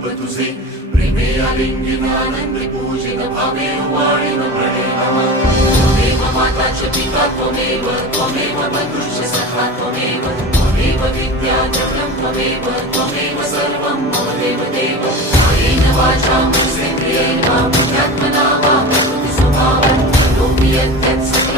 रूप तुझे प्रेमे आलिंगिन आनंदी पूजित भावे वाळीन प्रणय नमः त्वमेव माता च पिता त्वमेव बन्धुश्च सखा त्वमेव विद्या जगं त्वमेव सर्वं मम देव कायेन वाचा मनसेन्द्रियेण वा बुद्ध्यात्मना वा प्रकृतिस्वभावं करोमि यत्